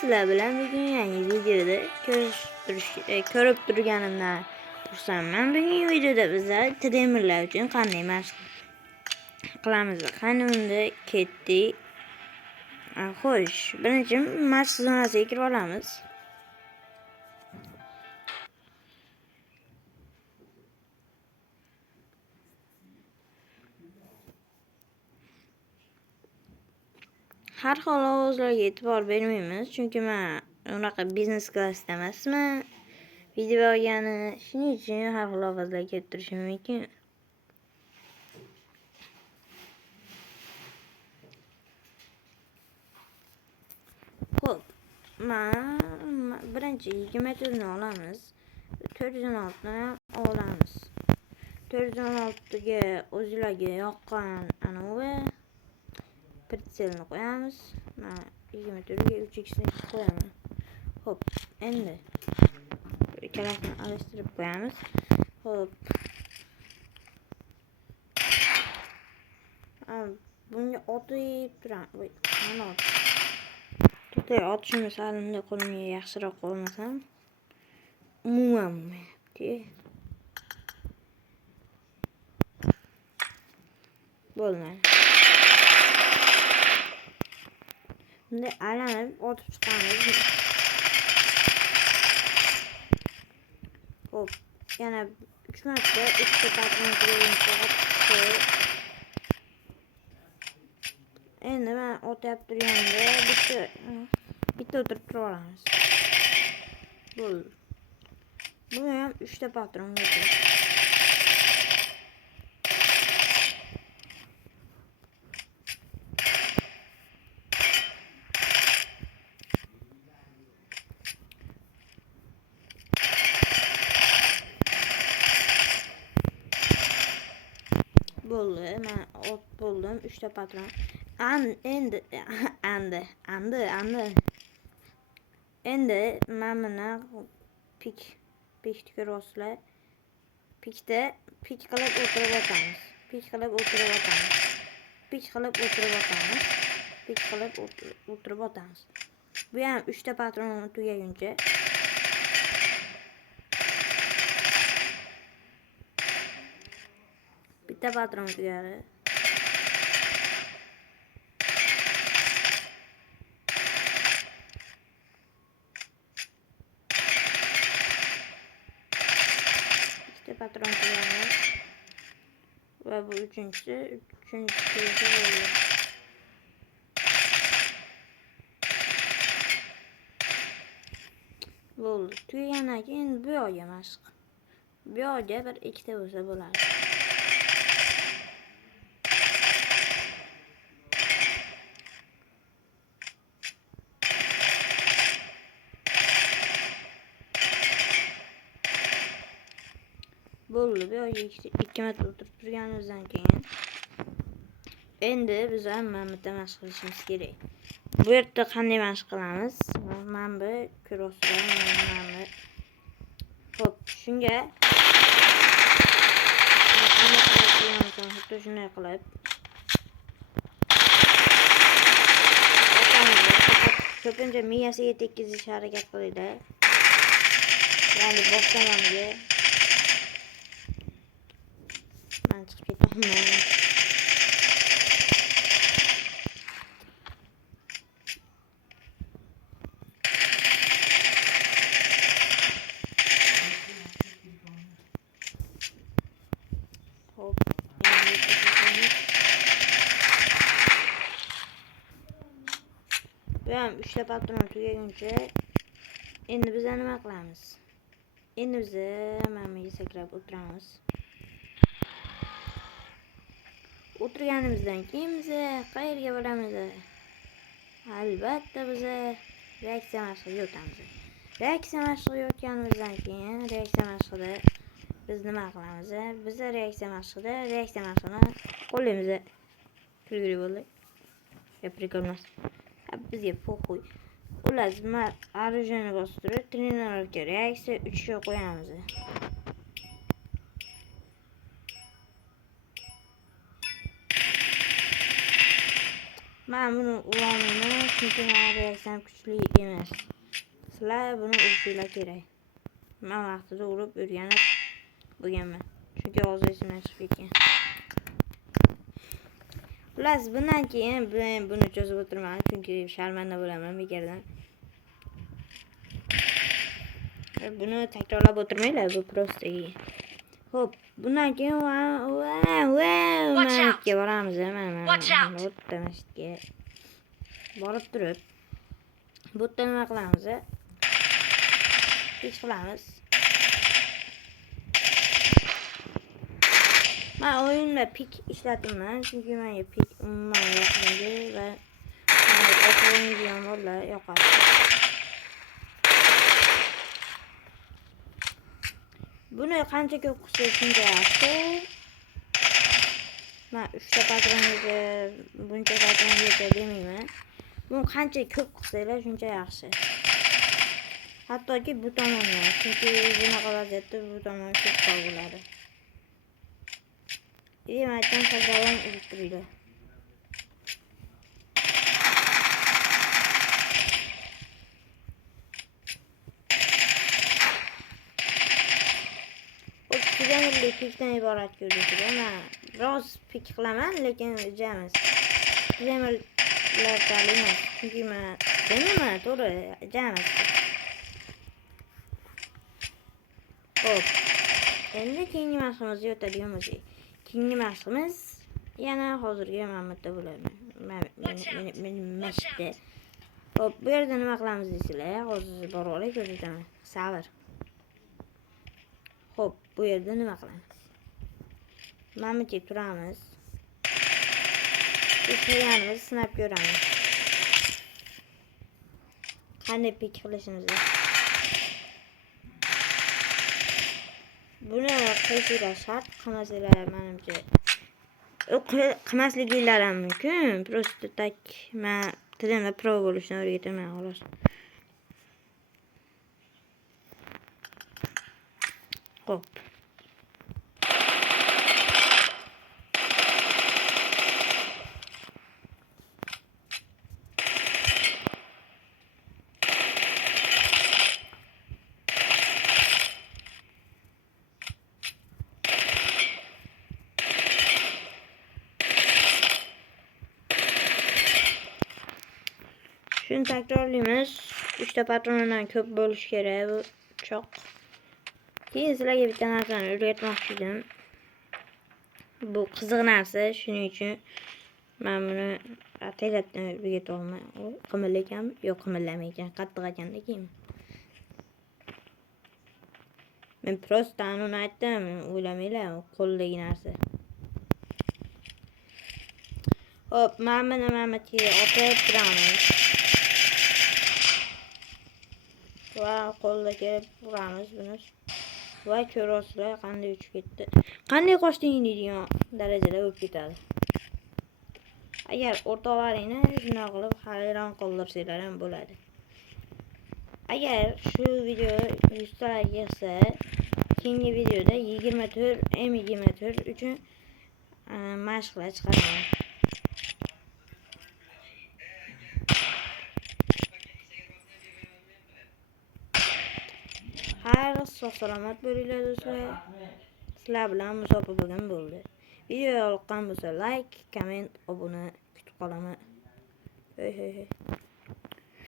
sizlar bilan bugun yangi videoda ko'rib turganimdan xursandman. Bugungi videoda bizlar trenerlar uchun qanday mashq qilamiz, qani unda ketdik. Xo'sh, birinchi mashq zonasiga kirib olamiz. Har xil ovozlarga e'tibor bermaymiz, chunki men unaqa biznes klassda emasman. Video olgani shuning uchun har xil ovozlar kelib turishi mumkin. Xo'p, birinchi 20 ni olamiz. 416 ni olamiz. 416 ga o'zingizlarga yoqqan anavi pritselni qo'yamiz. Men 24 ga 3x ni qo'yaman. Xo'p, endi ikkalasini alishtirib qo'yamiz. Xo'p. Bunga otib turamiz. Voy, mana ot. To'g'ri, otishimiz salimda qo'limga yaxshiroq qo'lmasam. Umuman bo'lmaydi. Bunday aylanib otib chiqamiz. Hop, yana 3 marta ikkita patron qo'yib. Endi men otyapti turganda bitta o'tirib turib olamiz. Bo'ldi. Buni ham 3 ta patron qo'yib. Bo'ldi, men ot bo'ldim, 3 ta patron. Endi men buni pik ko'rasizlar. Pikda pik qilib o'tirib o'tamiz. Pik qilib o'tirib o'tamiz. Bu ham 3 ta patron tugaguncha bitta patron tugadi. Ikkita patron tugadi. Va bu uchinchisi bo'ldi. Bo'ldi. Tugagandan keyin bu yoqqa mashq. Bu yoqqa bir ikkita bo'lsa bo'ladi. Bo'ldi. Bu yoqqa 2 marta o'tirib turganimizdan keyin endi biz ham bitta mashq qilishimiz kerak. Bu yerda qanday mashq qilamiz? Men bu ko'rasizlar, Xo'p, shunga xuddi shunday qilib ko'pincha miyasiga tekkizishga harakat qilinglar. Ya'ni boshlamamga men chiqib ketaman. Bu ham 3 ta patron tugaguncha endi biz nima qilamiz? Endi biz mana sakrab o'tiramiz. O'tirganimizdan keyin biz qayerga boramiz? Albatta biz reaksiya mashqiga o'tamiz. Reaksiya mashqiga o'tganimizdan keyin reaksiya mashqida biz nima qilamiz? Biz reaksiya mashqini qo'limizga kulgili bo'ldi. Prikol emas. Bizga po'xuy. Ular orujini bostirib, trenerlarga reaksiya 3 ga qo'yamiz. Men buni uramayman, chunki meni reaksiyam kuchli emas. Sizlar buni urishinglar kerak. Men vaqtida urib o'rganib bo'lganman. Chunki hozir esimdan chiqib ketgan. Xullas, bundan keyin men buni chozib o'tirman, chunki sharmanda bo'laman bekardan. Buni takrorlab o'tirmaylar, bu prosta. Xo'p, bundan keyin masjidga boramiz, mana o'tda masjidga borib turib, bu yerda nima qilamiz? Hech qilamiz. Men o'yinda pik ishlatyapman, chunki menga pik umuman yoqmaydi va o'yinga bolalar yoqadi. Buni qancha ko'p qilsangiz shuncha yaxshi. Men 3 ta patronga buncha patronga demayman. Buni qancha ko'p qilsanglar shuncha yaxshi. Hattoki bu tomonga, chunki bunaqa vaziyatda bu tomon ko'p bo'ladi. Aytgan sazovon urib turinglar. O'tganlik pikdan iborat ko'rdingiz. Men biroz pik qilaman, lekin ijamiz. Demirlar emas, chunki men demayman, to'g'ri, ijamiz. Xo'p. Endi keyingi mashqimizga o'tadigan bo'lsak. Keyingi mashqimiz yana hozirgi Mamutda bo'ladi. Men mashqda. Xo'p, bu yerda nima qilamiz deysizlar? Hozir borib olay, ko'rsataman. Sabr. Xo'p, bu yerda nima qilamiz? Mamutga turamiz. Ishlayamiz, sinab ko'ramiz. Qanday pik qilishimizni. Buni qilishinglar shart, qilmasanglar menimcha qilmasligingiz ham mumkin. Prosta tak men tilimda pro bo'lishni o'rgataman, xolos. Xo'p. Shuni takrorlaymiz. 3 ta patrondan ko'p bo'lish kerak bu choq. Keyin sizlarga bitta narsani o'rgatmoqchi edim. Bu qiziq narsa, shuning uchun men buni ataylatdan o'rgatolmay. Qimillagan, yo'q qimillamaygan, qattiq ekanda keyin. Men prosta uni aytdim, o'ylamanglar, qo'ldagi narsa. Hop, mana Mamutga otib turamiz. Va qo'lda kelib uramiz buni. Va ko'rasizlar qanday uchib ketdi. Qanday qochding deydigan darajada bo'lib ketadi. Agar o'rtoqlaringni shunday qilib hayron qoldirsanglar ham bo'ladi. Agar shu video 100 ta yig'sa, keyingi videoda 24 uchun mashqlar chiqaraman. Har sog' salomat bo'linglar do'stlar. Sizlar bilan musofa bo'lgan bo'ldi. Video yoqqan bo'lsa like, komment, obuna kutib qolaman. Hey.